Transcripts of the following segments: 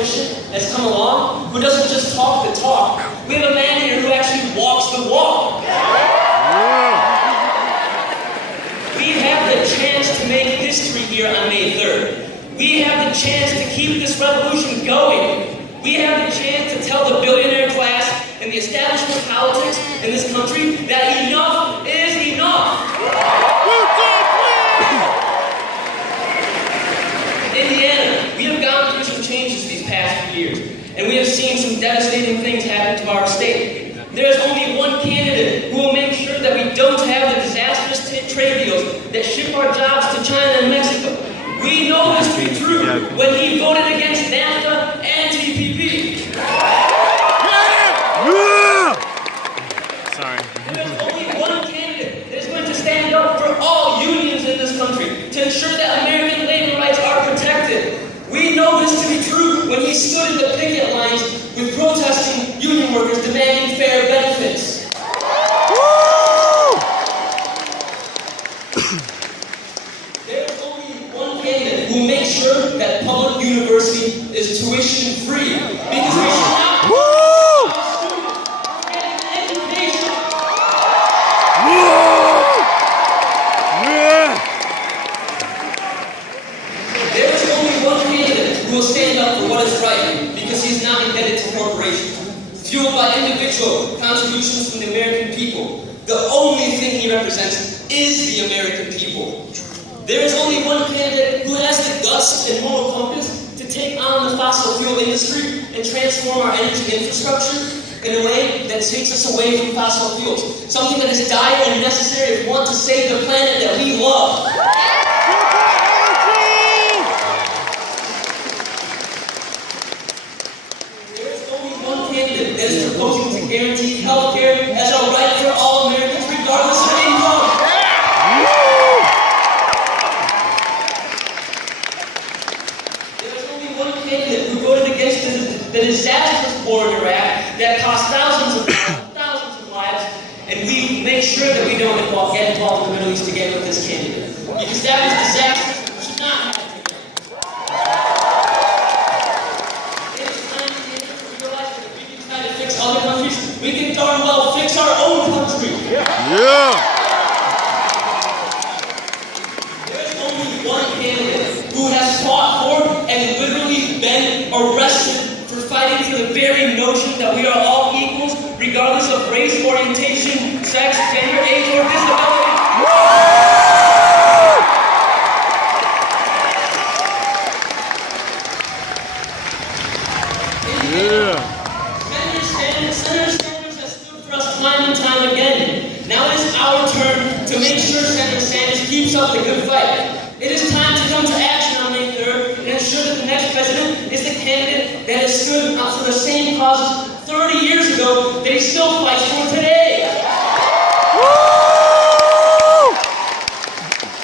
politician has come along who doesn't just talk the talk. We have a man here who actually walks the walk. We have the chance to make history here on May 3rd. We have the chance to keep this revolution going. We have the chance to tell the billionaire class and the establishment politics in this country that enough is enough. Indiana, we have gone through some changes these past few years, and we have seen some devastating things happen to our state. There is only one candidate who will make sure that we don't have the disastrous trade deals that ship our jobs to China and Mexico. We know this to be true when he voted against NAFTA and TPP. Sorry. There's only one candidate that is going to stand up for all unions in this country to ensure that American labor rights are protected. We know this to be true when he stood in the picket lines with protesting union workers demanding fair benefits. There's only one candidate who makes sure that public university is tuition free, because we should not students get an education. There is only one candidate who will stand up for what is right, because he is not indebted to corporations, fueled by individual contributions from the American people. The only thing he represents is the American people. There is only one candidate who has the guts and moral compass to take on the fossil fuel industry and transform our energy infrastructure in a way that takes us away from fossil fuels. Something that is dire and necessary if we want to save the planet that we love. There is only one candidate that is proposing to guarantee health care as a right for all Americans, regardless of income. Who voted against the disastrous war in Iraq that cost thousands of lives, and we make sure that we don't get involved in the Middle East again with this candidate, because that was disastrous. We should not have to. It is time to realize that if we can try to fix other countries, we can darn well fix our own country. There's only one candidate who has fought for and literally been arrested for fighting for the very notion that we are all equals, regardless of race, orientation, sex, gender, age, or disability. Senator Sanders has stood for us time and time again. Now it is our turn to make sure Senator Sanders keeps up the good fight. It is time to come to action on May 3rd and ensure that the next president is the candidate that has stood up for the same causes 30 years ago that he still fights for today.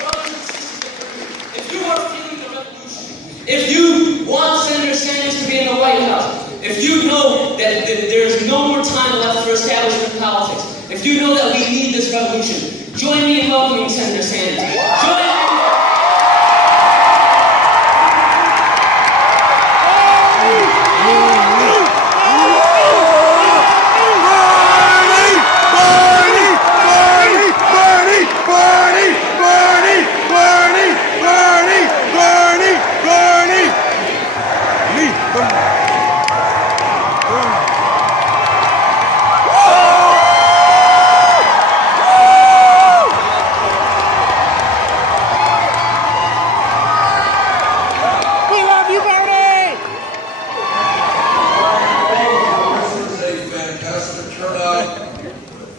Brothers and sisters, if you are feeling the revolution, if you want Senator Sanders to be in the White House, if you know that there is no more time left for establishment politics, if you know that we need this revolution, join me in welcoming Senator Sanders. Join me.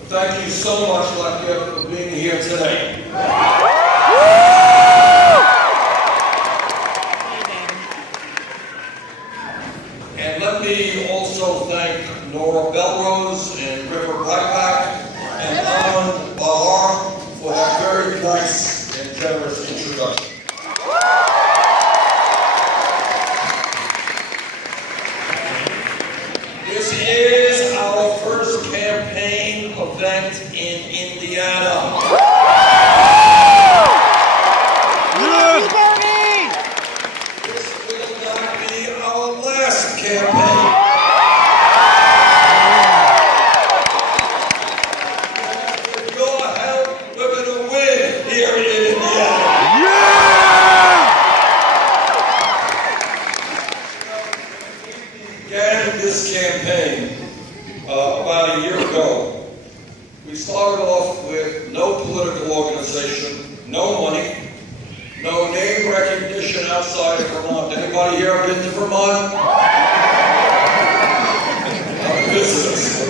Thank you so much, Lafayette, for being here today. And let me also thank Nora Belrose and River Blackback and Alan Bahar for that very nice and generous introduction. This is our first campaign event in Indiana. This will not be our last campaign. With your help, we're going to win here in Indiana. We began this campaign about a year ago. We started off with no political organization, no money, no name recognition outside of Vermont. Anybody here been to Vermont? Visitors.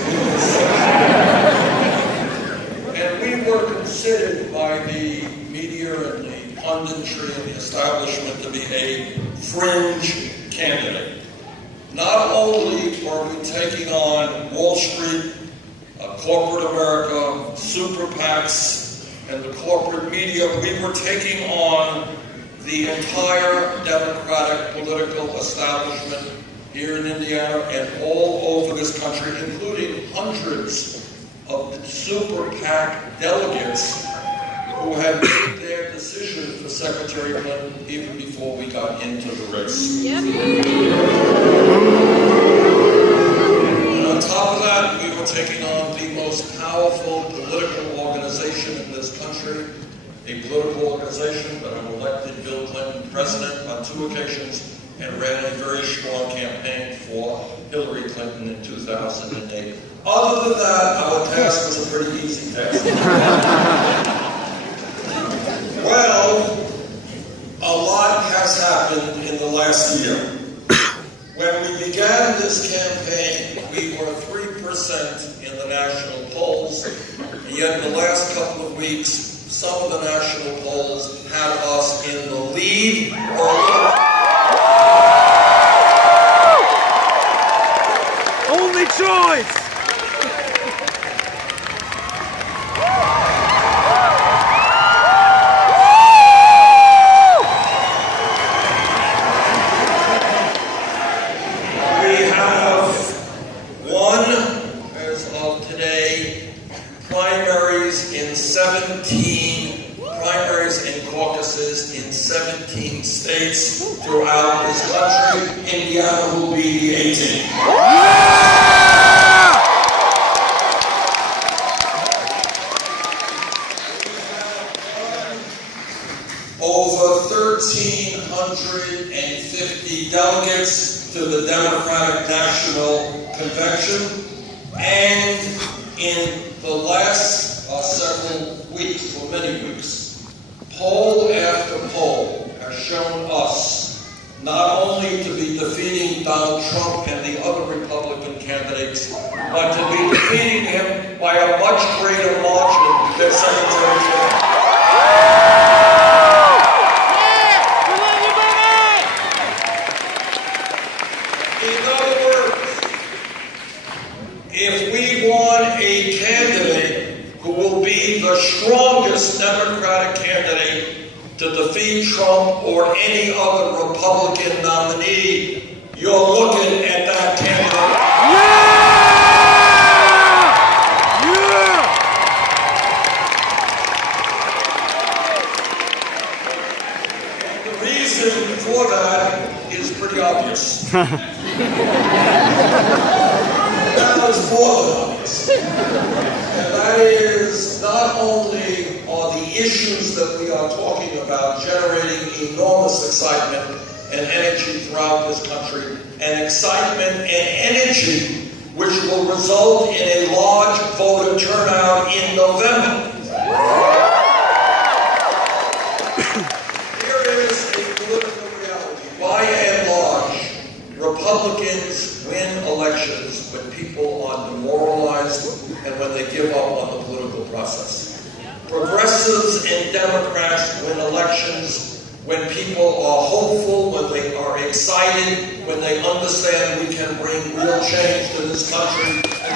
And we were considered by the media and the punditry and the establishment to be a fringe candidate. Not only were we taking on Wall Street, corporate America, super PACs, and the corporate media, we were taking on the entire Democratic political establishment here in Indiana and all over this country, including hundreds of super PAC delegates who had made their decision for Secretary Clinton even before we got into the race. Yep. And on top of that, we were taking on the most powerful political organization in this country, a political organization that elected Bill Clinton president on 2 occasions and ran a very strong campaign for Hillary Clinton in 2008. Other than that, our task was a pretty easy task. Well, a lot has happened in the last year. When we began this campaign, we were 3% in the national polls, and yet in the last couple of weeks, some of the national polls had us in the lead or only choice! in 17 states throughout this country. Indiana will be the 18th. Over 1,350 delegates to the Democratic National Convention, and in the last several weeks, or many weeks, poll after poll has shown us not only to be defeating Donald Trump and the other Republican candidates, but to be defeating him by a much greater margin than Secretary Clinton. In other words, if we want a candidate who will be the strongest Democratic candidate to defeat Trump or any other Republican nominee, you're looking at that candidate. The reason for that is pretty obvious. That is more than obvious. And that is, not only are the issues that we are talking about generating enormous excitement and energy throughout this country, and excitement and energy which will result in a large voter turnout in November. Here is a political reality. By and large, Republicans win elections when people are demoralized and when they give up on the political process. Progressives and Democrats win elections when people are hopeful, when they are excited, when they understand we can bring real change to this country. And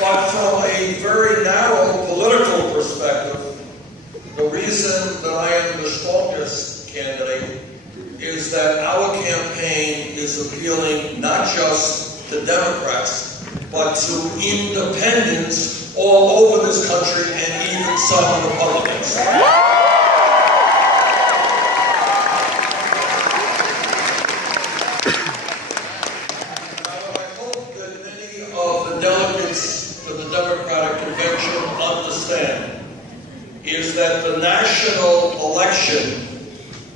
but from a very narrow political perspective, the reason that I am the strongest candidate is that our campaign is appealing not just to Democrats, but to independents all over this country and even some some Republicans. I hope that many of the delegates to the Democratic Convention understand is that the national election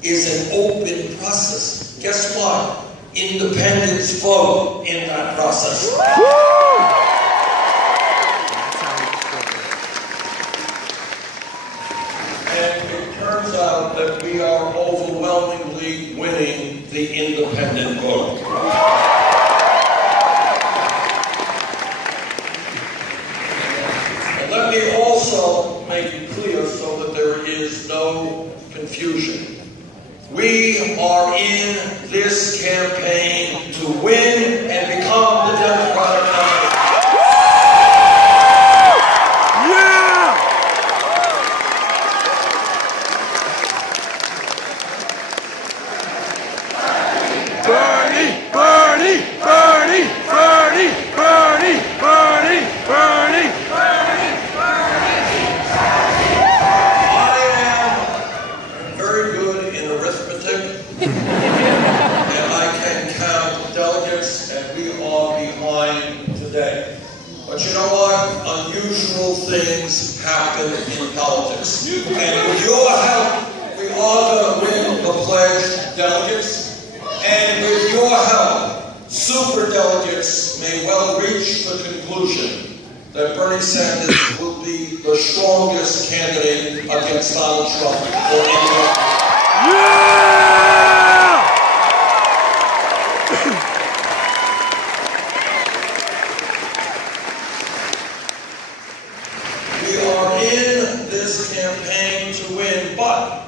is an open process. Guess what? Independents vote in that process. And it turns out that we are overwhelmingly winning the independent vote. And let me also make it clear so that there is no confusion. We are in this campaign to win and become the Democratic nominee. Yeah! Bernie! Bernie! Bernie! Bernie! Bernie! Bernie! Bernie! And I can count delegates, and we are behind today. But you know what? Unusual things happen in politics. And with your help, we are going to win the pledged delegates. And with your help, super delegates may well reach the conclusion that Bernie Sanders will be the strongest candidate against Donald Trump or anyone. We are in this campaign to win, but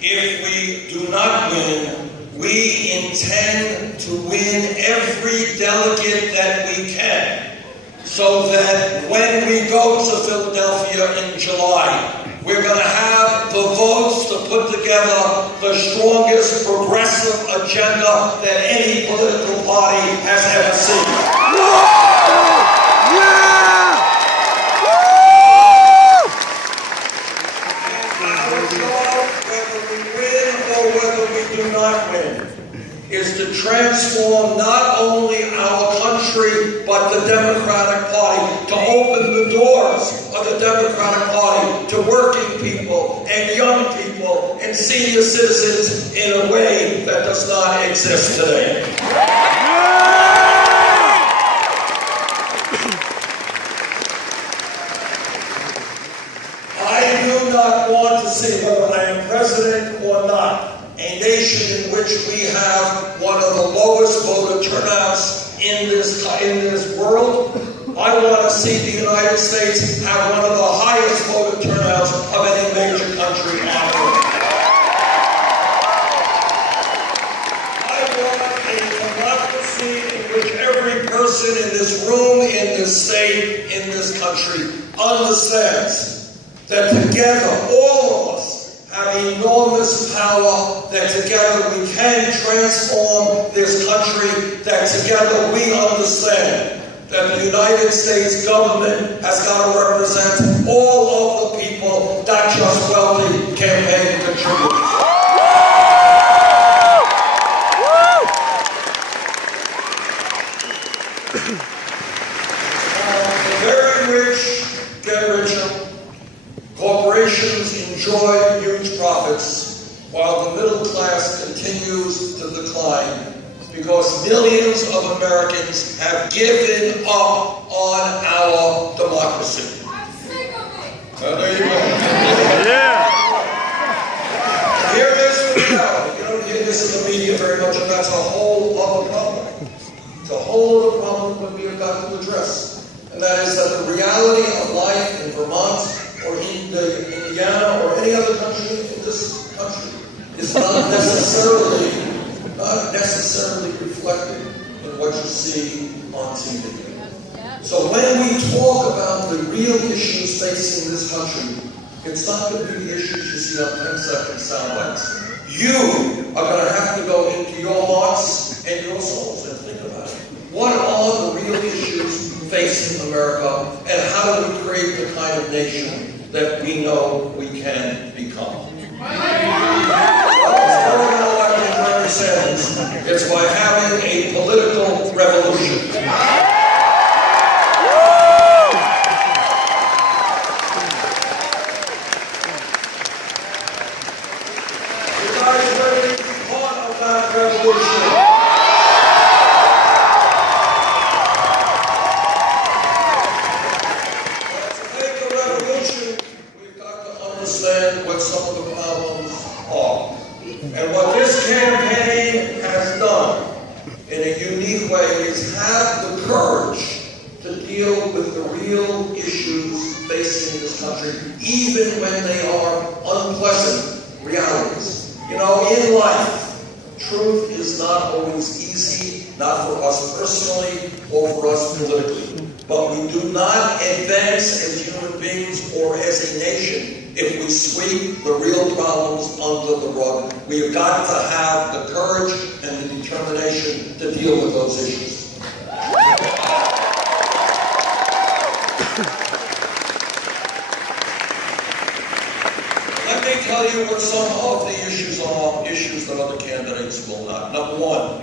if we do not win, we intend to win every delegate that we can, so that when we go to Philadelphia in July, we're going to have the votes to put together the strongest progressive agenda that any political party has ever seen. Yeah! Our job, whether we win or whether we do not win, is to transform not only our country, but the Democratic Party, to open the doors of the Democratic Party to working people and young people and senior citizens in a way that does not exist today. I do not want to see, whether I am president or not, a nation in which we have one of the lowest voter turnouts in this world. I want to see the United States have one of the highest voter turnouts of any major country on earth. I want a democracy in which every person in this room, in this state, in this country understands that together, all of us, have enormous power, that together we can transform this country, that together we understand that the United States government has got to represent all of the people, not just wealthy campaign contributors. The very rich get richer. Corporations enjoy huge profits, while the middle class continues to decline, because millions of Americans have given up on our democracy. There you go. Yeah. Here is the reality. You don't hear this in the media very much, and that's a whole other problem. It's a whole other problem that we have got to address, and that is that the reality of life in Vermont or in Indiana or any other country in this country is not necessarily reflected in what you see on TV. So when we talk about the real issues facing this country, it's not going to be the issues you see on 10-second sound bites. You are going to have to go into your hearts and your souls and think about it. What are the real issues facing America, and how do we create the kind of nation that we know we can become? It's by having a political revolution. You guys ready to be part of that revolution? To make a revolution, we've got to understand what some of the problems are. And what this campaign has done in a unique way is have the courage to deal with the real issues facing this country, even when they are unpleasant realities. You know, in life, truth is not always easy, not for us personally or for us politically. But we do not advance as human beings or as a nation if we sweep the real problems under the rug. We have got to have the courage and the determination to deal with those issues. Let me tell you what some of the issues are, issues that other candidates will not. Number one,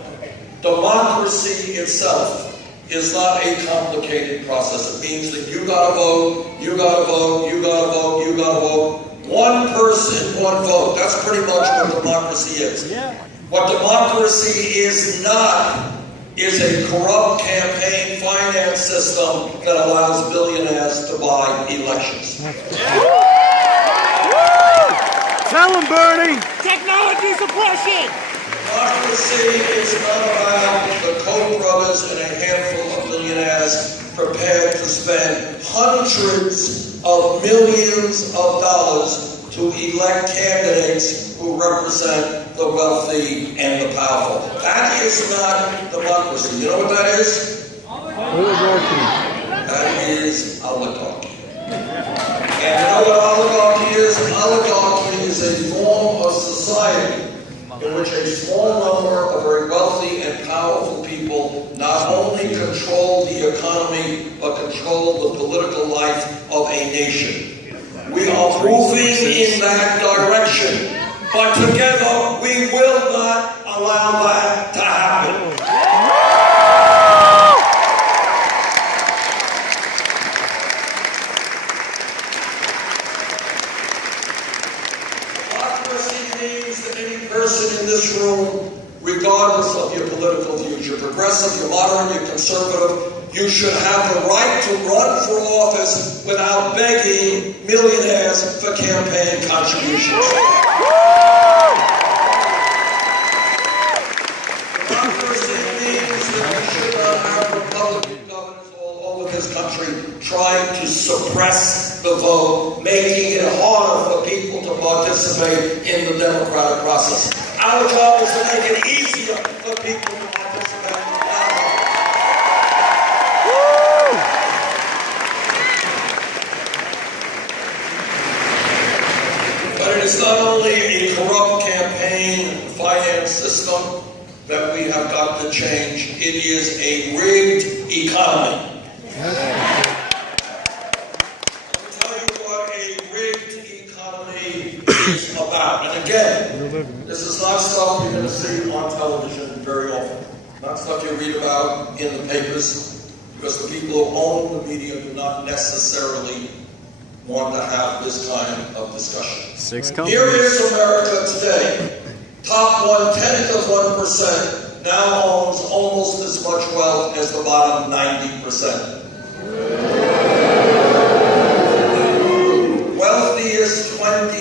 democracy itself is not a complicated process. It means that you gotta vote, you gotta vote, you gotta vote, you gotta vote. One person, one vote. That's pretty much what democracy is. What democracy is not is a corrupt campaign finance system that allows billionaires to buy elections. Tell him, Bernie. Technology suppression! Democracy is not about the Koch brothers and a handful of billionaires prepared to spend hundreds of millions of dollars to elect candidates who represent the wealthy and the powerful. That is not democracy. You know what that is? That is oligarchy. And you know what oligarchy is? Oligarchy is a form of society in which a small number of very wealthy and powerful people not only control the economy, but control the political life of a nation. We are moving in that direction, but together we will not allow that to happen. Person in this room, regardless of your political views, you're progressive, you're moderate, you're conservative, you should have the right to run for office without begging millionaires for campaign contributions. Democracy means that we should not have Republican governors all over this country trying to suppress the vote, making it harder for people to participate in the democratic process. Our job is to make it easier for people to participate in But it is not only a corrupt campaign finance system that we have got to change, it is a rigged economy. About. And again, this is not stuff you're going to see on television very often. Not stuff you read about in the papers, because the people who own the media do not necessarily want to have this kind of discussion. Here is America today. Top 1/10 of 1% now owns almost as much wealth as the bottom 90%. Wealthiest 20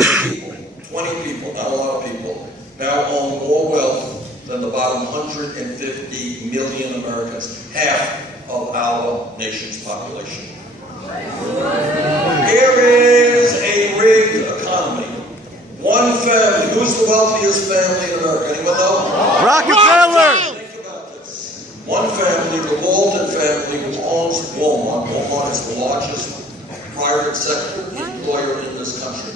people, not a lot of people, now own more wealth than the bottom 150 million Americans, half of our nation's population. Here is a rigged economy. One family. Who's the wealthiest family in America? Anyone know? Rockefeller! Think about this. One family, the Walton family, who owns Walmart. Walmart is the largest private sector employer in this country.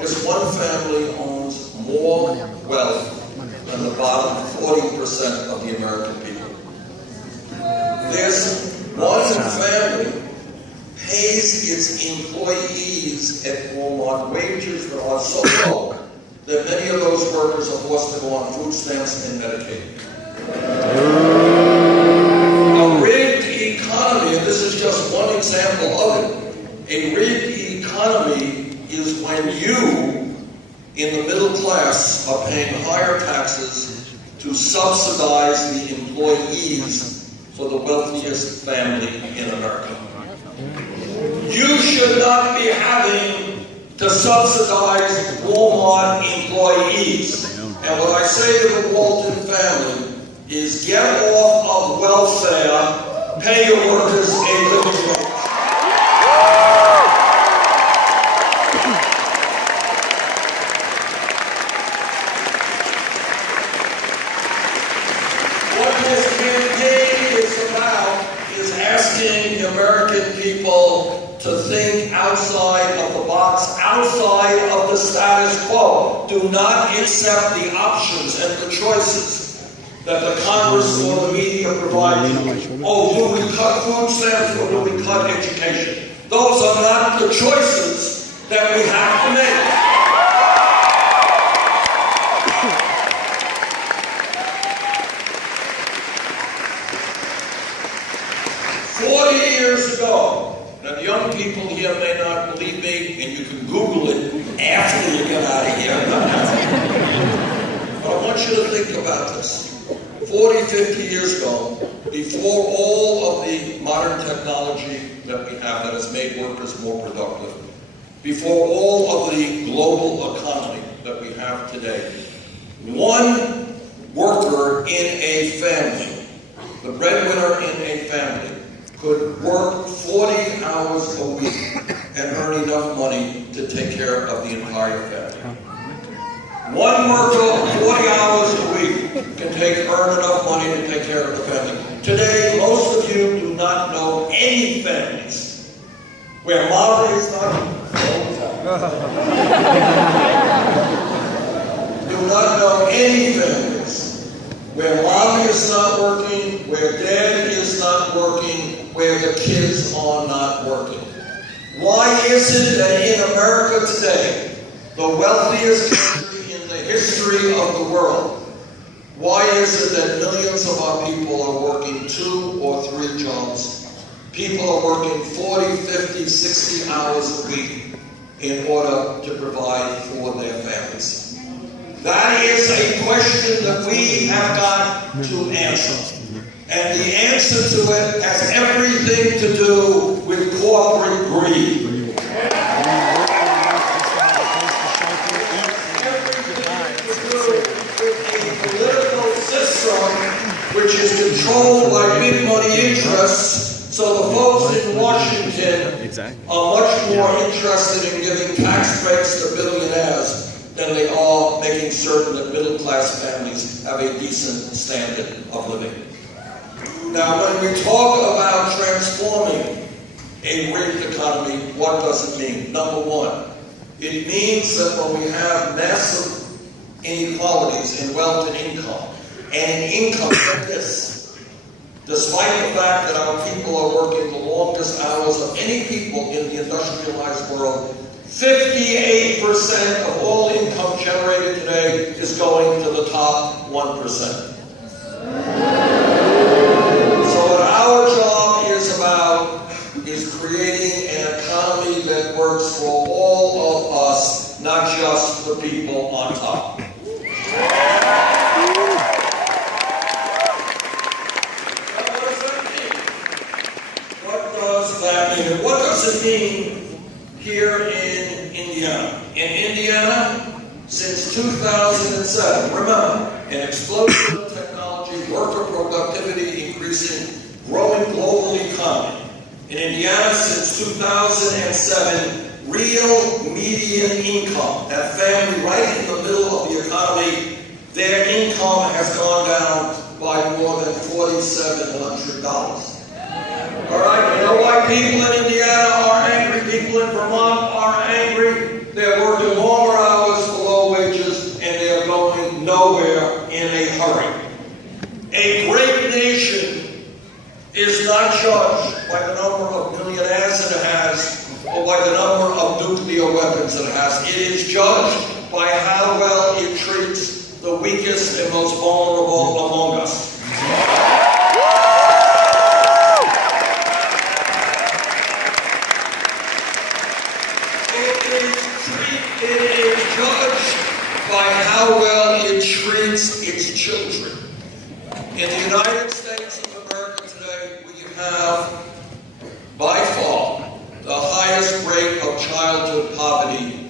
This one family owns more wealth than the bottom 40% of the American people. This one family pays its employees at Walmart wages that are so low that many of those workers are forced to go on food stamps and Medicaid. A rigged economy, and this is just one example of it, a rigged economy is when you, in the middle class, are paying higher taxes to subsidize the employees for the wealthiest family in America. You should not be having to subsidize Walmart employees. And what I say to the Walton family is get off of welfare, pay your workers a living wage. What this campaign is about is asking the American people to think outside of the box, outside of the status quo. Do not accept the options and the choices that the Congress or the media provide you. Oh, do we cut food stamps or do we cut education? Those are not the choices that we have to make. 40 years ago, now the young people here may not believe me, and you can Google it after you get out of here. But I want you to think about this. 40, 50 years ago, before all of the modern technology that we have that has made workers more productive, before all of the global economy that we have today, one worker in a family, the breadwinner in a family, could work 40 hours a week and earn enough money to take care of the entire family. One worker, 40 hours a week, can earn enough money to take care of the family. Today, most of you do not know any families where mom is not do not know any families where mom is not working, where dad is not working, where the kids are not working. Why is it that in America today, the wealthiest country in the history of the world, why is it that millions of our people are working 2 or 3 jobs? People are working 40, 50, 60 hours a week in order to provide for their families. That is a question that we have got to answer. And the answer to it has everything to do with corporate greed. A political system which is controlled by big money interests, so the folks in Washington are much more interested in giving tax breaks to billionaires than they are making certain that middle-class families have a decent standard of living. Now, when we talk about transforming a rigged economy, what does it mean? Number one, it means that when we have massive inequalities in wealth and income, and in income like this, despite the fact that our people are working the longest hours of any people in the industrialized world, 58% of all income generated today is going to the top 1%. So what our job is about is creating an economy that works for all of us, not just the people on top. What does that mean? And what does it mean here in Indiana? In Indiana, since 2007, remember, an explosion of technology, worker productivity increasing, growing global economy. In Indiana, since 2007, real median income, that family right in the middle of the economy, their income has gone down by more than $4,700. All right, you know why people in Indiana are angry? People in Vermont are angry. They're working longer hours for low wages, and they're going nowhere in a hurry. A great nation is not judged number of millionaires that it has or by the number of nuclear weapons that it has. It is judged by how well it treats the weakest and most vulnerable among us. It is judged by how well it treats its children. In the United States of America today, we have, by far, the highest rate of childhood poverty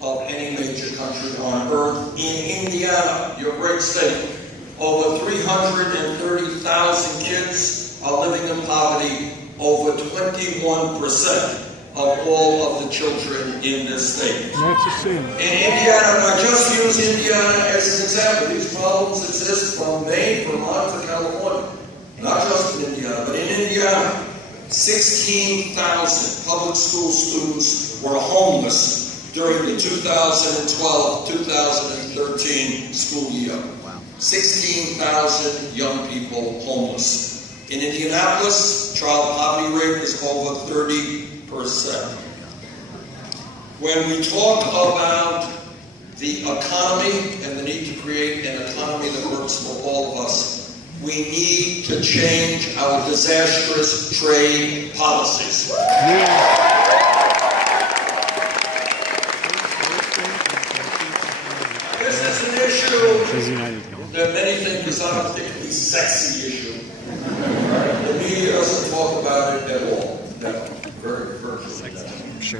of any major country on earth. In Indiana, your great state, over 330,000 kids are living in poverty, over 21% of all of the children in this state. In Indiana, I just use Indiana as an example. These problems exist from Maine, Vermont to California. Not just in Indiana, but in Indiana, 16,000 public school students were homeless during the 2012-2013 school year. 16,000 young people homeless. In Indianapolis, child poverty rate is over 30%. When we talk about the economy and the need to create an economy that works for all of us, we need to change our disastrous trade policies. This is an issue that many think is not a particularly sexy issue. The media doesn't talk about it at all. Never. Very virtually.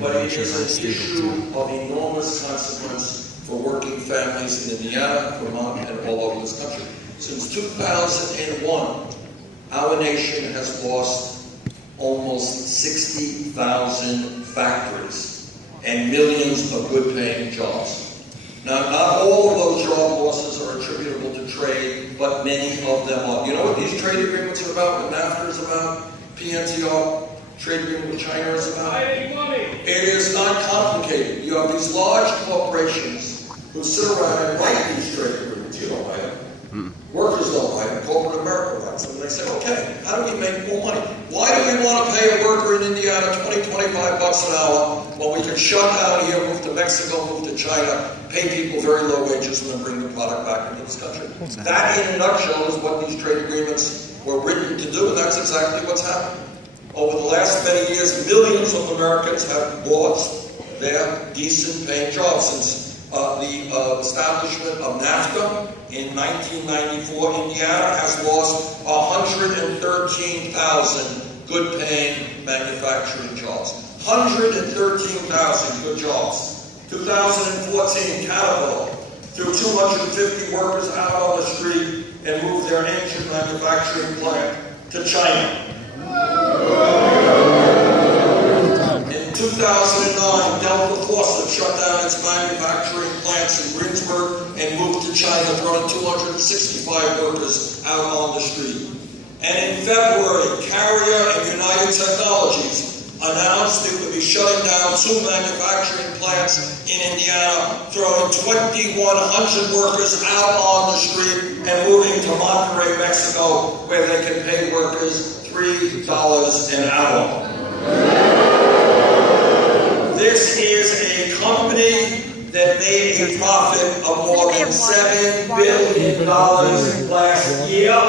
But it is an issue of enormous consequence for working families in Indiana, Vermont, and all over this country. Since 2001, our nation has lost almost 60,000 factories and millions of good-paying jobs. Now, not all of those job losses are attributable to trade, but many of them are. You know what these trade agreements are about, what NAFTA is about, PNTR? Trade agreement with China is about? It is not complicated. You have these large corporations who sit around and write these trade agreements. You don't write them. Workers don't write them. Corporate America writes them. They say, okay, how do we make more money? Why do we want to pay a worker in Indiana $20, $25 an hour when we can shut down here, move to Mexico, move to China, pay people very low wages and then bring the product back into this country? That, in a nutshell, is what these trade agreements were written to do, and that's exactly what's happened. Over the last many years, millions of Americans have lost their decent paying jobs. Since the establishment of NAFTA in 1994, Indiana has lost 113,000 good paying manufacturing jobs. 113,000 good jobs. 2014, Caterpillar threw 250 workers out on the street and moved their engine manufacturing plant to China. In 2009, Delta Faucet shut down its manufacturing plants in Greensburg and moved to China, throwing 265 workers out on the street. And in February, Carrier and United Technologies announced it would be shutting down 2 manufacturing plants in Indiana, throwing 2,100 workers out on the street and moving to Monterrey, Mexico, where they can pay workers $3 an hour. This is a company that made a profit of more than $7 billion last year.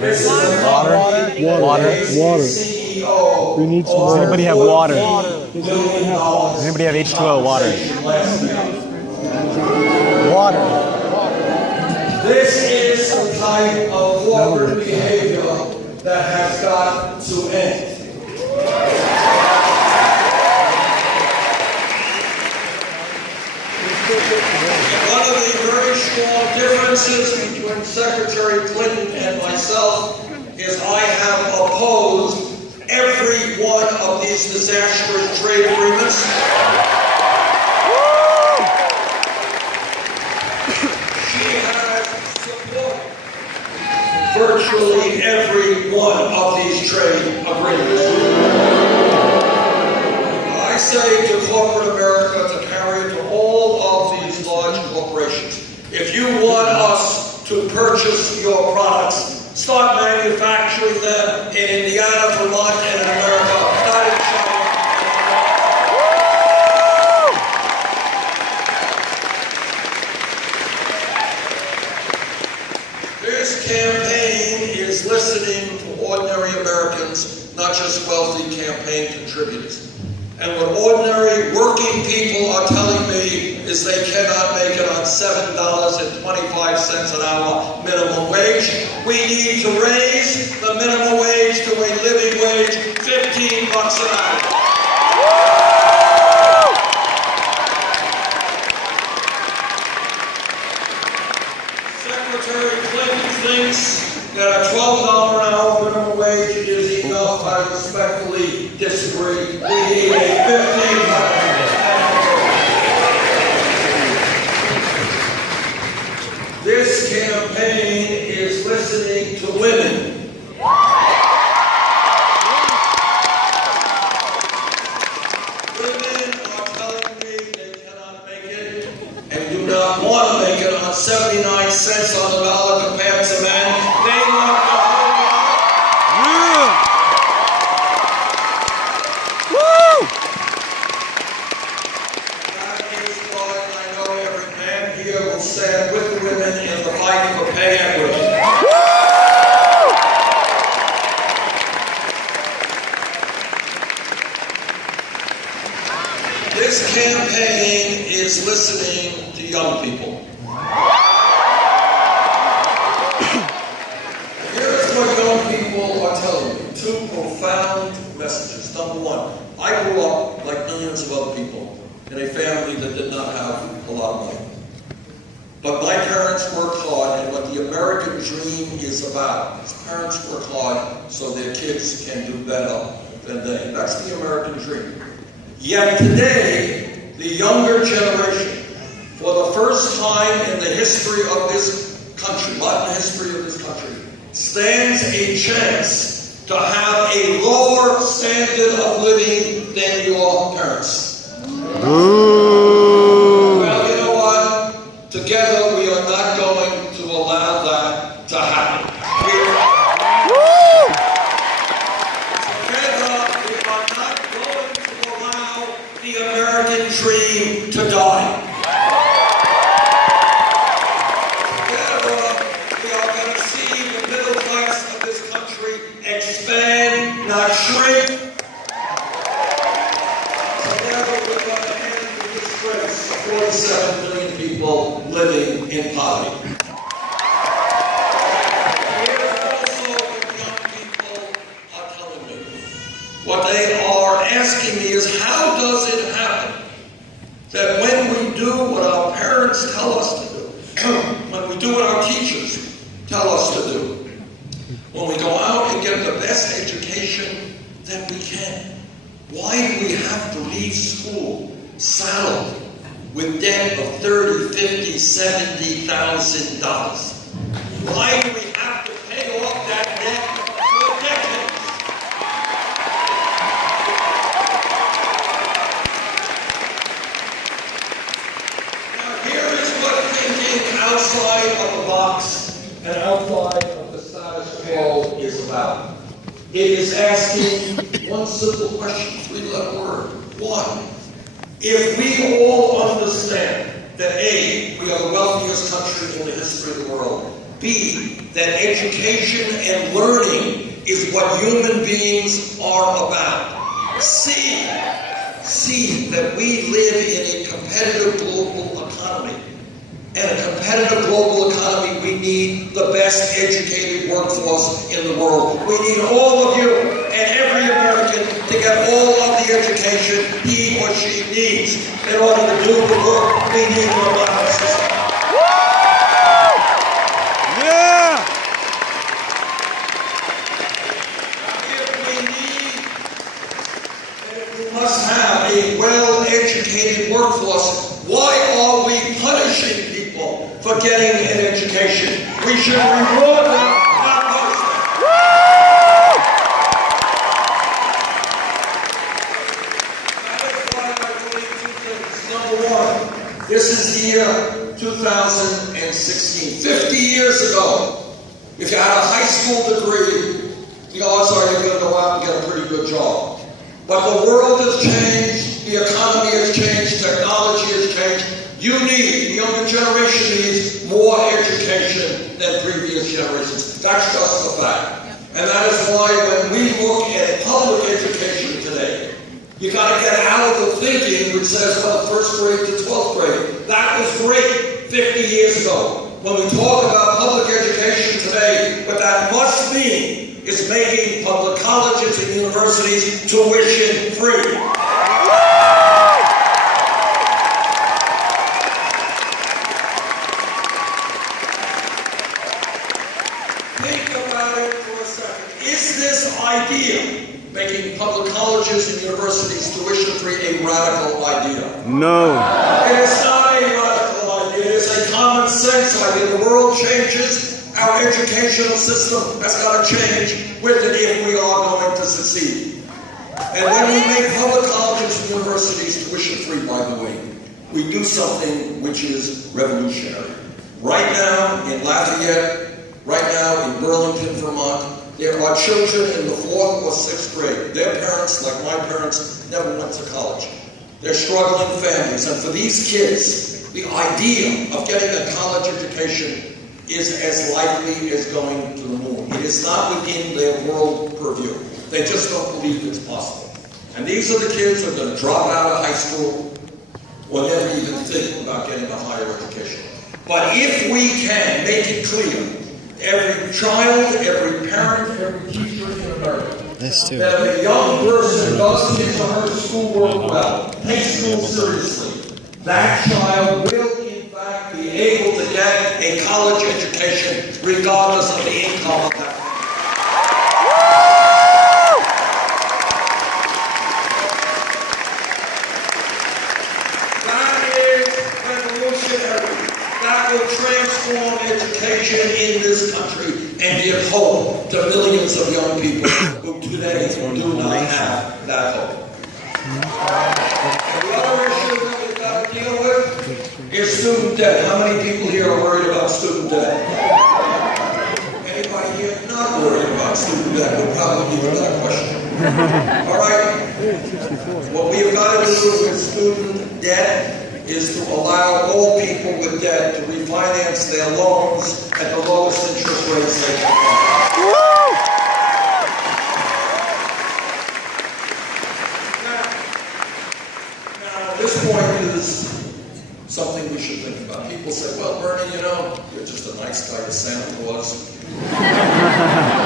This is a company Water. CEO. We need some Does anybody have water? Does anybody have H2O water? Water. This is the type of corporate behavior that has got to end. One of the very strong differences between Secretary Clinton and myself is I have opposed every one of these disastrous trade agreements. She has supported virtually every one of these trade agreements. I say to corporate America to carry it to all of these large corporations. If you want us to purchase your products, start manufacturing them in Indiana, Vermont, and in America. working people are telling me is they cannot make it on $7.25 an hour minimum wage. We need to raise the minimum wage to a living wage, $15 an hour. Secretary Clinton thinks that a $12 an hour minimum wage is enough. I respectfully disagree. We need a $15. This campaign is listening to women. Women are telling me they cannot make it and do not want to make it on 79 cents on the dollar compared to men. They want the whole dollar. Woo! That is why I know every man here will stand with the women in the fight for pay equity. This campaign is listening to young people. Here's what young people are telling me. Two profound messages. Number one, I grew up, like millions of other people, in a family that did not have a lot of money. But my parents worked hard, and what the American dream is about is parents work hard so their kids can do better than they. That's the American dream. Yet today, the younger generation, for the first time in the history of this country, modern history of this country, stands a chance to have a lower standard of living than your parents. Ooh. Well, you know what? Together, we are not going to allow that to happen. Together, we are not going to allow the American dream to die. Together, we are going to see the middle class of this country expand, not shrink. Together, we're going to end the disgrace of 47 million people living in poverty. Here's also what young people are telling me. What they are asking me is, how does it happen that when we do what our parents tell us to do, when we do what our teachers tell us to do, when we go out and get the best education that we can, why do we have to leave school saddled with debt of $30,000, $50,000, $70,000? Why do we have to pay off that debt for decades? Now here is what thinking outside of the box and outside of the status quo is about. It is asking one simple question, three-letter word. Why? If we all understand that A, we are the wealthiest country in the history of the world, B, that education and learning is what human beings are about, C, that we live in a competitive global economy. And a competitive global economy, we need the best educated workforce in the world. We need all of you and every American to get all of the education he or she needs in order to do the work we need in our modern system. Yeah! If we must have a well-educated workforce, why are we punishing people for getting an education? We should reward them, not punish them. That is why I believe two things. Number one, this is the year 2016. 50 years ago, if you had a high school degree, the odds are you're going to go out and get a pretty good job. But the world has changed, the economy has changed, technology has changed. You need, the younger generation needs more education than previous generations. That's just the fact. And that is why when we look at public education today, You got to get out of the thinking which says, well, first grade to 12th grade. That was great 50 years ago. When we talk about public education today, what that must mean is making public colleges and universities tuition free. Think about it for a second. Is this idea, making public colleges and universities tuition-free, a radical idea? No. It is not a radical idea. It is a common sense idea. The world changes. Our educational system has got to change with it if we are going to succeed. And when we make public colleges and universities tuition-free, by the way, we do something which is revolutionary. Right now in Lafayette, right now in Burlington, Vermont, there are children in the 4th or 6th grade. Their parents, like my parents, never went to college. They're struggling families. And for these kids, the idea of getting a college education is as likely as going to the moon. It is not within their world purview. They just don't believe it's possible. And these are the kids who are going to drop out of high school or never even think about getting a higher education. But if we can make it clear, every child, every parent, every teacher in America, that if a young person does his or her schoolwork well, takes school seriously, that child will in fact be able to get a college education regardless of the income of that family. That is revolutionary. That will transform education in this country and give hope to millions of young people who today do not have that hope. The other issue that we've got to deal with is student debt. How many people here are worried about student debt? Anybody here not worried about student debt would probably be the better question. All right? What we've got to do with student debt is to allow all people with debt to refinance their loans at the lowest interest rates they can find. Now, this point is something we should think about. People say, well, Bernie, you know, you're just a nice guy to Santa Claus.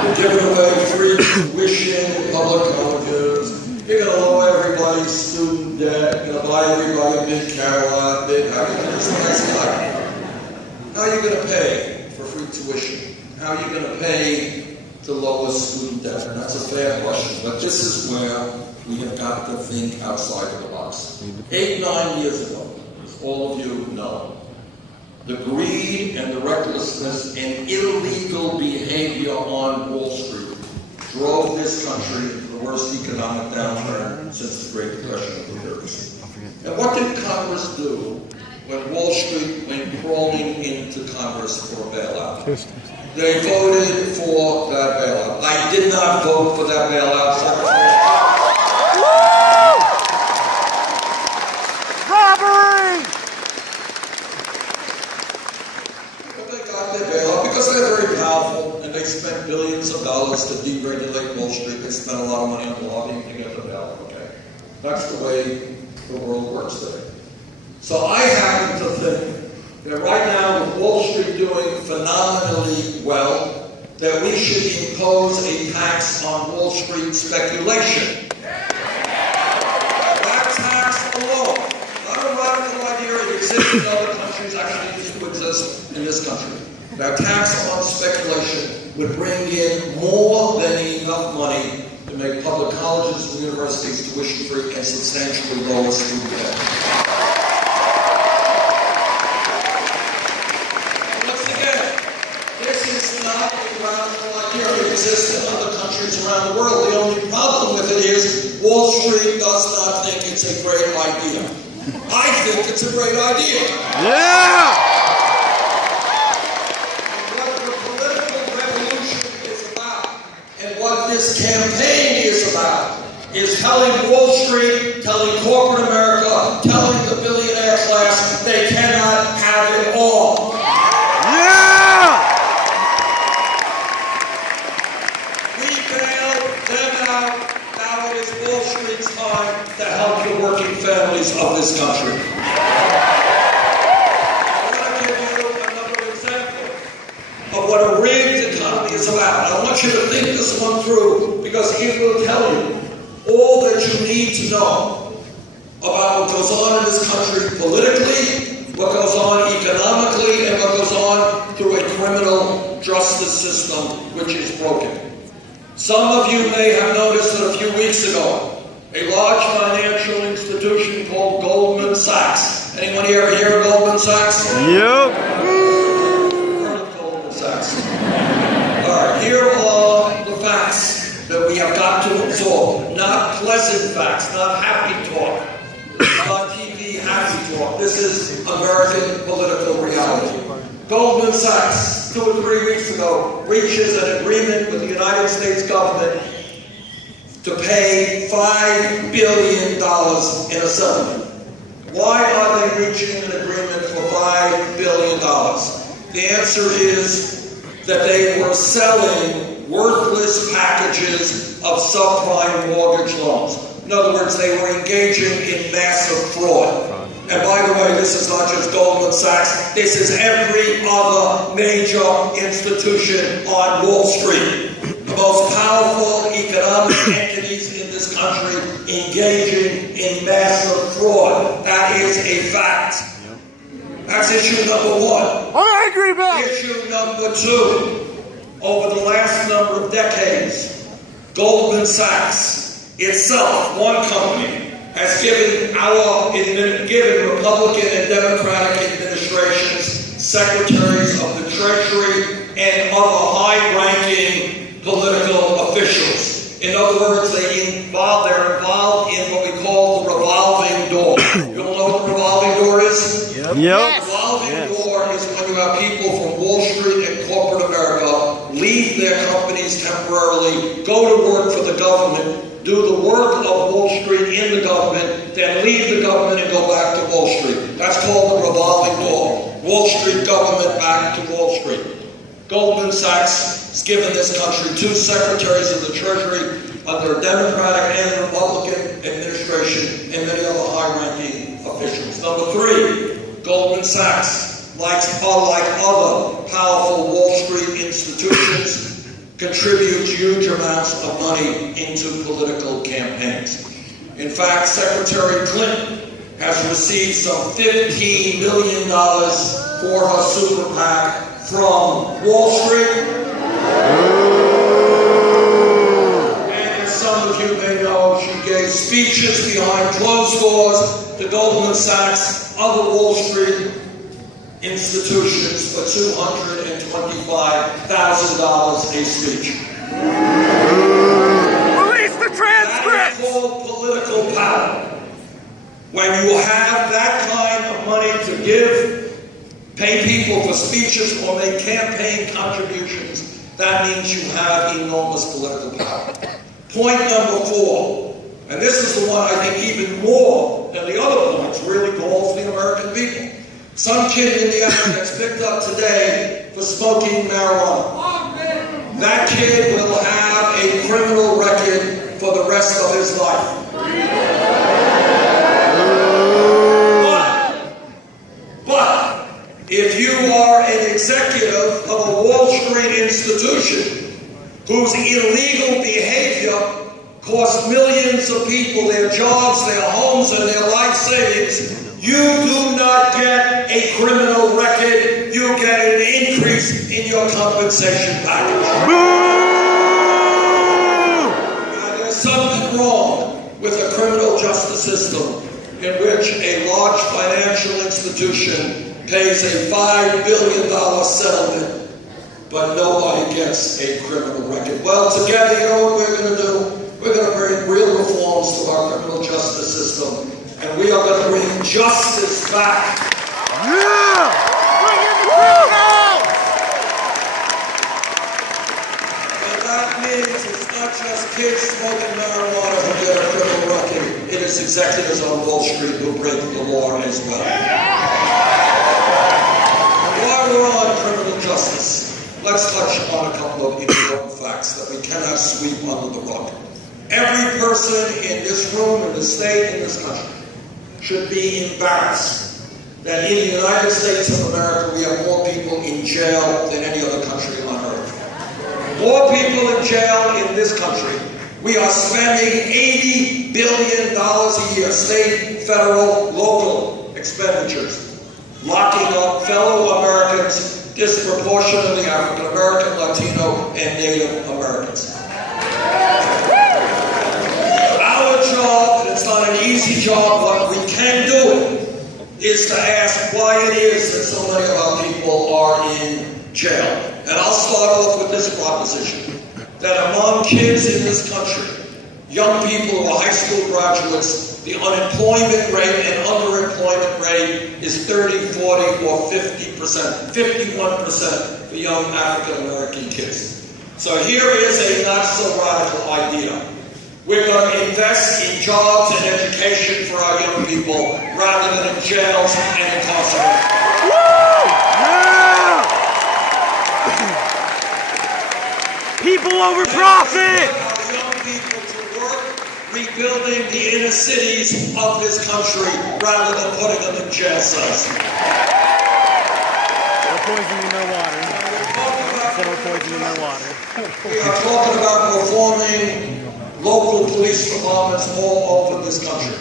You're giving away free tuition in public colleges. You're going to lower everybody's student debt. You're going to buy everybody a big Cadillac, big house. You're just a nice guy. How are you going to pay for free tuition? How are you going to pay to lower student debt? And that's a fair question. But this is where we have got to think outside of the box. 8-9 years ago, as all of you know, the greed and the recklessness and illegal behavior on Wall Street drove this country into the worst economic downturn since the Great Depression of the 30s. And what did Congress do when Wall Street went crawling into Congress for a bailout? They voted for that bailout. I did not vote for that bailout. Robbery! But they got their bailout because they're very powerful and they spent billions of dollars to deregulate Wall Street. They spent a lot of money on lobbying to get the bailout. Okay, that's the way the world works today. So I happen to think that right now, with Wall Street doing phenomenally well, that we should impose a tax on Wall Street speculation. That tax alone, not a radical idea, it exists in other countries, actually used to exist in this country. That tax on speculation would bring in more than enough money to make public colleges and universities tuition-free and substantially lower student debt. It exists in other countries around the world. The only problem with it is Wall Street does not think it's a great idea. I think it's a great idea. Yeah! What the political revolution is about and what this campaign is about is telling Wall Street, telling corporate America, telling the billionaire class they cannot have it all. Wall Street's time to of this country. I want to give you another example of what a rigged economy is about. I want you to think this one through, because it will tell you all that you need to know about what goes on in this country politically, what goes on economically, and what goes on through a criminal justice system which is broken. Some of you may have noticed that a few weeks ago, a large financial institution called Goldman Sachs. Anyone here ever hear of Goldman Sachs? Yep. Heard of Goldman Sachs? All right, here are the facts that we have got to absorb. Not pleasant facts, not happy talk. Not TV happy talk. This is American political reality. Goldman Sachs, 2 or 3 weeks ago, reaches an agreement with the United States government to pay $5 billion in a settlement. Why are they reaching an agreement for $5 billion? The answer is that they were selling worthless packages of subprime mortgage loans. In other words, they were engaging in massive fraud. And by the way, this is not just Goldman Sachs, this is every other major institution on Wall Street. The most powerful economic entities in this country engaging in massive fraud. That is a fact. That's issue number one. I'm angry, Bill! Issue number two. Over the last number of decades, Goldman Sachs itself, one company, has given Republican and Democratic administrations, secretaries of the Treasury, and other high-ranking political officials. In other words, they're involved in what we call the revolving door. You all know what the revolving door is? Yep. The revolving door is when you have people from Wall Street and corporate America leave their companies temporarily, go to work for the government, do the work of Wall Street in the government, then leave the government and go back to Wall Street. That's called the revolving door. Wall Street government back to Wall Street. Goldman Sachs has given this country 2 secretaries of the Treasury under a Democratic and Republican administration and many other high-ranking officials. Number 3, Goldman Sachs, like other powerful Wall Street institutions, contributes huge amounts of money into political campaigns. In fact, Secretary Clinton has received some $15 million for her super PAC from Wall Street. And as some of you may know, she gave speeches behind closed doors to Goldman Sachs, other Wall Street institutions for $225,000 a speech. Release the transcript! That is called political power. When you have that kind of money to give, pay people for speeches or make campaign contributions, that means you have enormous political power. Point number 4, and this is the one I think even more than the other points really calls the American people. Some kid in Indiana gets picked up today for smoking marijuana. That kid will have a criminal record for the rest of his life. But if you are an executive of a Wall Street institution whose illegal behavior cost millions of people their jobs, their homes, and their life savings, you do not get a criminal record, you get an increase in your compensation package. Now, there's something wrong with a criminal justice system in which a large financial institution pays a $5 billion settlement, but nobody gets a criminal record. Well, together, you know what we're going to do? We're going to bring real reforms to our criminal justice system. And we are going to bring justice back. Yeah! Bring in the criminals! And that means it's not just kids smoking marijuana who get a criminal record. It is executives on Wall Street who break the law as well. And while we're on criminal justice, let's touch on a couple of important facts that we cannot sweep under the rug. Every person in this room, in this state, in this country, should be embarrassed that in the United States of America we have more people in jail than any other country on earth. More people in jail in this country. We are spending $80 billion a year, state, federal, local expenditures, locking up fellow Americans, disproportionately African American, Latino, and Native Americans. Our job, and it's not an easy job, but we can do it, is to ask why it is that so many of our people are in jail. And I'll start off with this proposition, that among kids in this country, young people who are high school graduates, the unemployment rate and underemployment rate is 30, 40, or 50%, 51% for young African American kids. So here is a not so radical idea. We're going to invest in jobs and education for our young people rather than in jails and incarceration. Yeah! People over profit! Our young people to work rebuilding the inner cities of this country rather than putting them in jail cells. We're poisoning their water. We're poisoning their water. We are talking about reforming local police departments all over this country.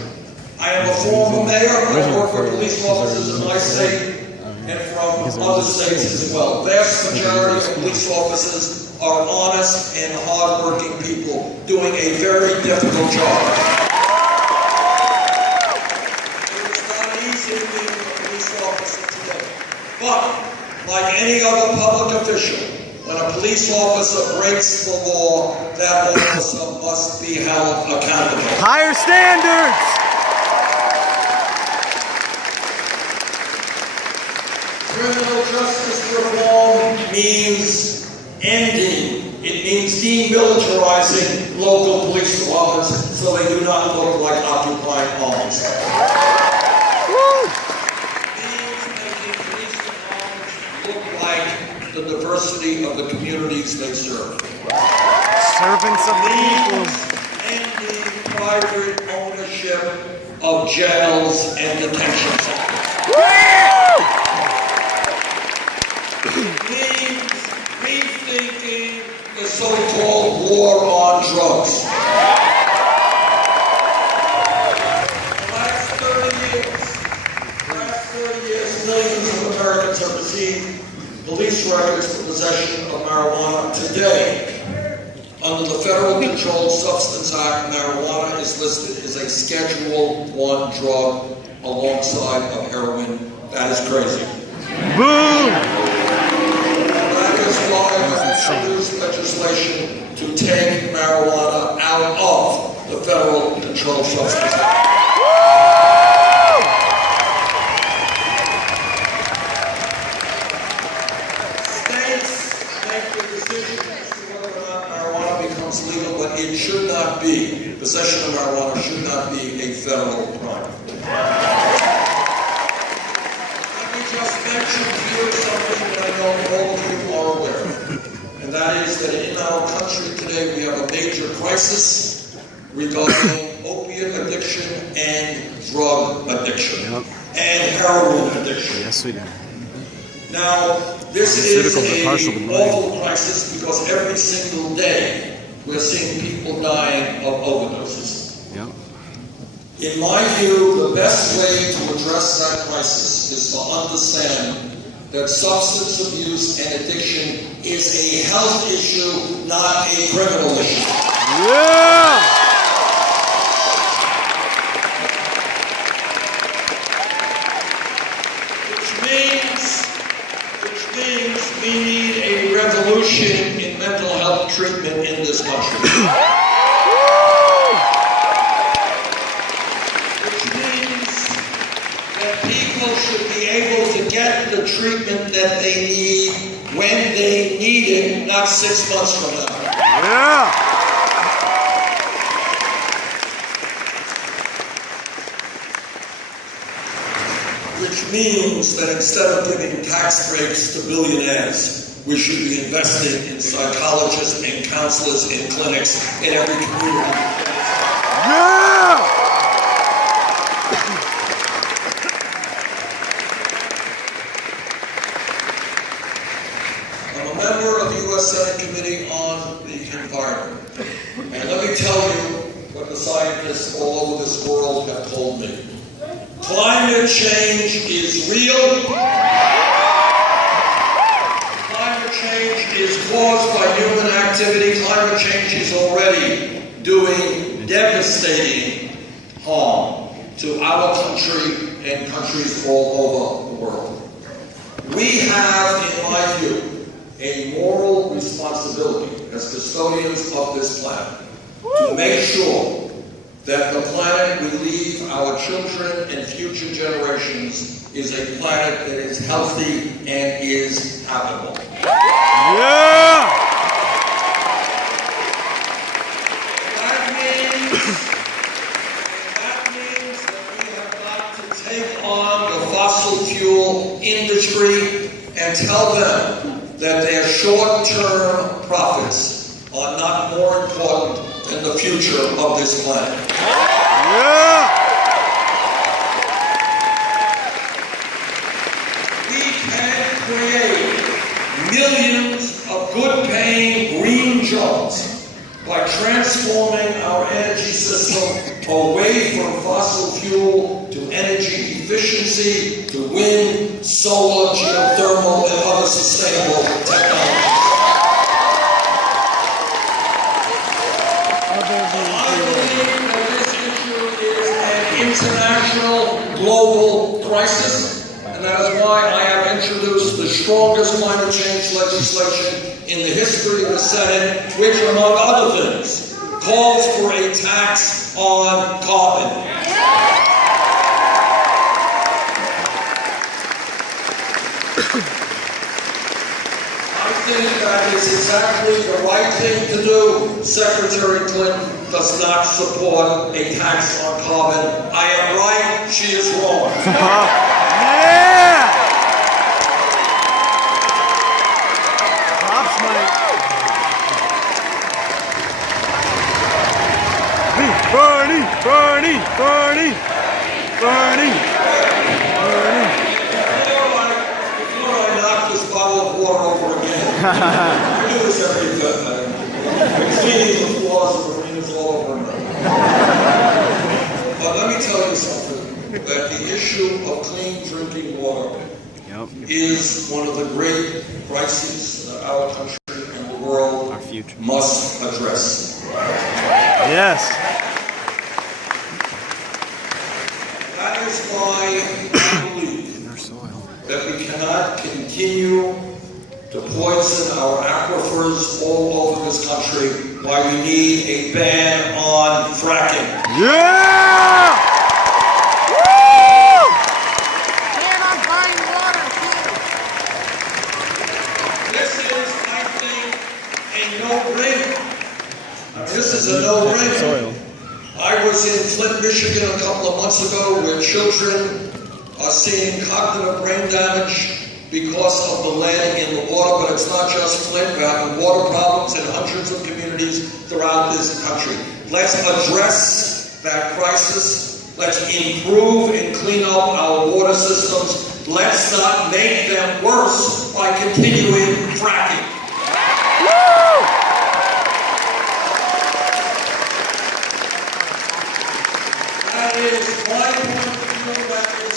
I am a former mayor. I work with police officers in my state and from other states as well. Vast majority of police officers are honest and hard-working people doing a very difficult job. It is not easy to be a police officer today. But, like any other public official, when a police officer breaks the law, that officer must be held accountable. Higher standards! Criminal justice reform means ending. It means demilitarizing local police departments so they do not look like occupying armies. It means making police departments look like the diversity of the communities they serve. Servants of the people. Ending private ownership of jails and detention centers. It means rethinking the so-called war on drugs. The last 30 years, millions of Americans have received police records for possession of marijuana. Today, under the Federal Controlled Substance Act, marijuana is listed as a Schedule I drug alongside of heroin. That is crazy. Boom! That is why we introduced legislation to take marijuana out of the Federal Controlled Substance Act. States make the decision as to whether or not marijuana becomes legal, but it should not be. Possession of marijuana should not be a federal crime. Let me just mention here something that I know all of you are aware of, and that is that in our country today we have a major crisis regarding opiate addiction and drug addiction and heroin addiction. Yes, we do. Now, this is Pharmaceuticals are partial to an mine. awful crisis because every single day we're seeing people dying of overdoses. Yep. In my view, the best way to address that crisis is to understand that substance abuse and addiction is a health issue, not a criminal issue. Yeah! Which means we need a revolution in mental health treatment in this country. Which means that people should be able to get the treatment that they need when they need it, not 6 months from now. Yeah! Which means that instead of giving tax breaks to billionaires, we should be investing in psychologists and counselors and clinics in every community. Yeah! change is real. Climate change is caused by human activity. Climate change is already doing devastating harm to our country and countries all over the world. We have, in my view, a moral responsibility as custodians of this planet to make sure that the planet we leave our children and future generations is a planet that is healthy and is habitable. Yeah! That means that we have got to take on the fossil fuel industry and tell them that their short-term profits are not more important than the future of this planet. Yeah! We can create millions of good-paying green jobs by transforming our energy system away from fossil fuel to energy efficiency, to wind, solar, geothermal, and other sustainable technologies. I believe that this issue is an international, global crisis, and that is why I have introduced the strongest climate change legislation in the history of the Senate, which, among other things, calls for a tax on carbon. I think that is exactly the right thing to do. Secretary Clinton does not support a tax on carbon. I am right, she is wrong. Yeah! Props, Mike. Bernie! Bernie! Bernie! Bernie! Bernie! Before I knock this bottle of water over again, I do this every time. Cleaning the floors of arenas all over again. But let me tell you something, that the issue of clean drinking water is one of the great crises that our country and the world must address. Yes. That is why I believe that we cannot continue to poison our aquifers all over this country, why we need a ban on fracking. Yeah! Ban on buying water, too. This is, I think, a no-brainer. This is a no-brainer. I was in Flint, Michigan a couple of months ago where children are seeing cognitive brain damage because of the lead in the water, but it's not just Flint. We're having water problems in hundreds of communities throughout this country. Let's address that crisis. Let's improve and clean up our water systems. Let's not make them worse by continuing fracking. That is my point of view. That is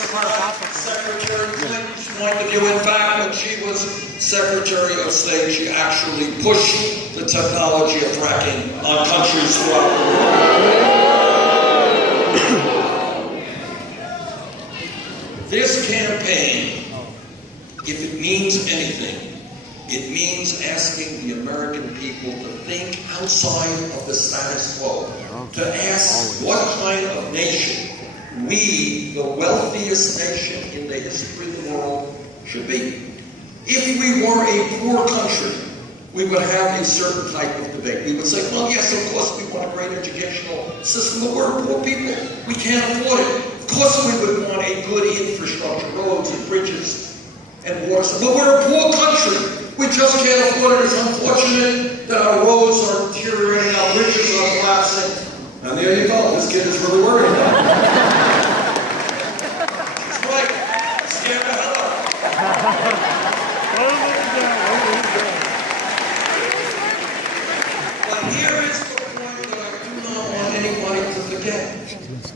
Secretary Clinton's point of view. In fact, when she was Secretary of State, she actually pushed the technology of fracking on countries throughout the world. This campaign, if it means anything, it means asking the American people to think outside of the status quo, to ask what kind of nation we, the wealthiest nation in the history of the world, should be. If we were a poor country, we would have a certain type of debate. We would say, well, yes, of course we want a great educational system, but we're poor people. We can't afford it. Of course we would want a good infrastructure, roads and bridges and water system. But we're a poor country. We just can't afford it. It's unfortunate that our roads are deteriorating, our bridges are collapsing. And there you go. This kid is really worried about it. That's right. Scared the hell out of But here is the point that I do not want anybody to forget.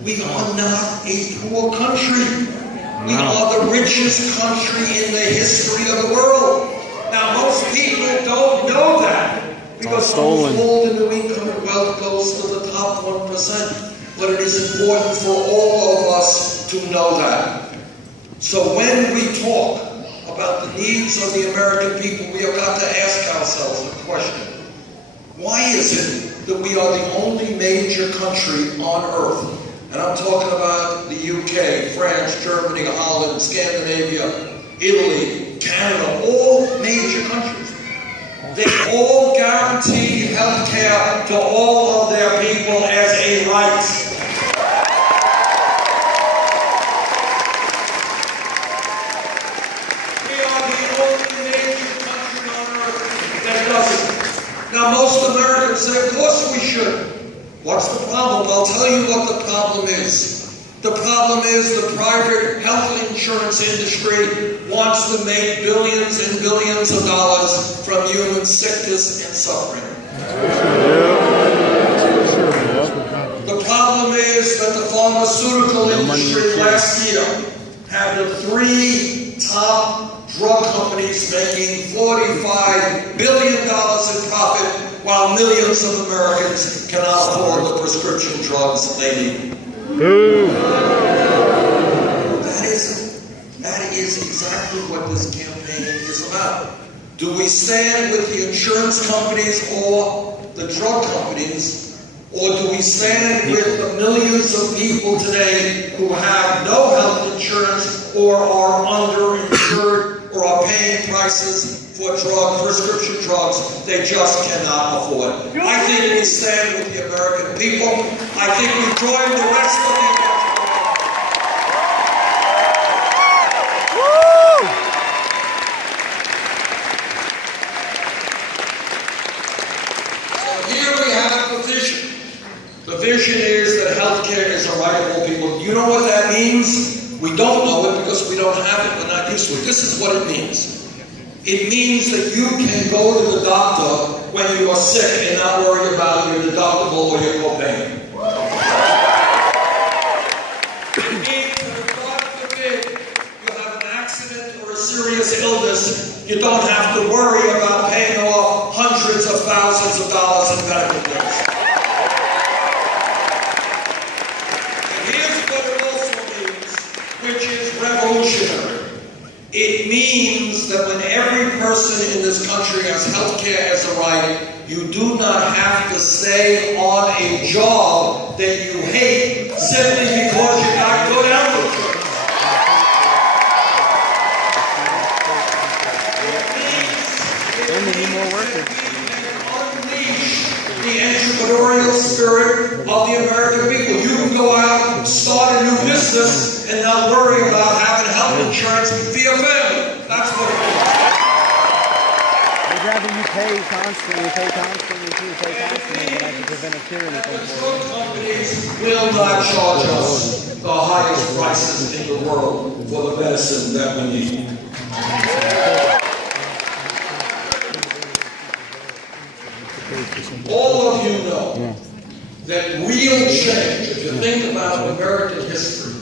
We are not a poor country. We are the richest country in the history of the world. Now, most people don't know that because almost all the new income and wealth goes to the top 1%. But it is important for all of us to know that. So when we talk about the needs of the American people, we have got to ask ourselves a question. Why is it that we are the only major country on earth? And I'm talking about the UK, France, Germany, Holland, Scandinavia, Italy, Canada, all major countries. They all guarantee health care to all of their people as a right. We are the only major country on earth that doesn't. Now, most Americans say, of course we should. What's the problem? I'll tell you what the problem is. The problem is the private health insurance industry wants to make billions and billions of dollars from human sickness and suffering. The problem is that the pharmaceutical industry last year had the 3 top drug companies making $45 billion in profit, while millions of Americans cannot afford the prescription drugs they need. That is exactly what this campaign is about. Do we stand with the insurance companies or the drug companies, or do we stand with the millions of people today who have no health insurance or are underinsured or are paying prices for prescription drugs they just cannot afford? I think we stand with the American people. I think we join the rest of the American people. So here we have the vision. The vision is that healthcare is a right of all people. You know what that means? We don't know it because we don't have it. We're not used to it. This is what it means. It means that you can go to the doctor when you are sick and not worry about your deductible or your copay. It means that if God forbid you have an accident or a serious illness, you don't have to worry about paying off hundreds of thousands of dollars in medical bills. And here's what it also means, which is revolutionary. It means that when every person in this country has health care as a right, you do not have to stay on a job that you hate simply because you got good health insurance. It means that we can unleash the entrepreneurial spirit of the American people. You can go out, start a new business, and not worry about having health insurance for your family. That's what it means. I'd rather you pay constantly, than I can prevent a cure anything for Drug companies will not charge us the highest prices in the world for the medicine that we need. All of you know that real change, if you think about American history,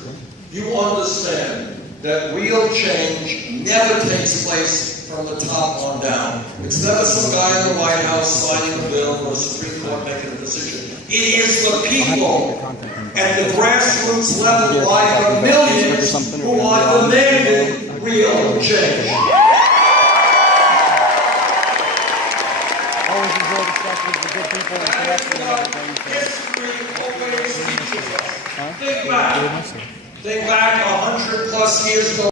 you understand that real change never takes place from the top on down. It's never some guy in the White House signing a bill or a Supreme Court making a decision. It is the people at the grassroots level by the millions who are demanding real change. Always enjoy discussing with the good people and connecting and everything. History always teaches us. Think back 100 plus years ago.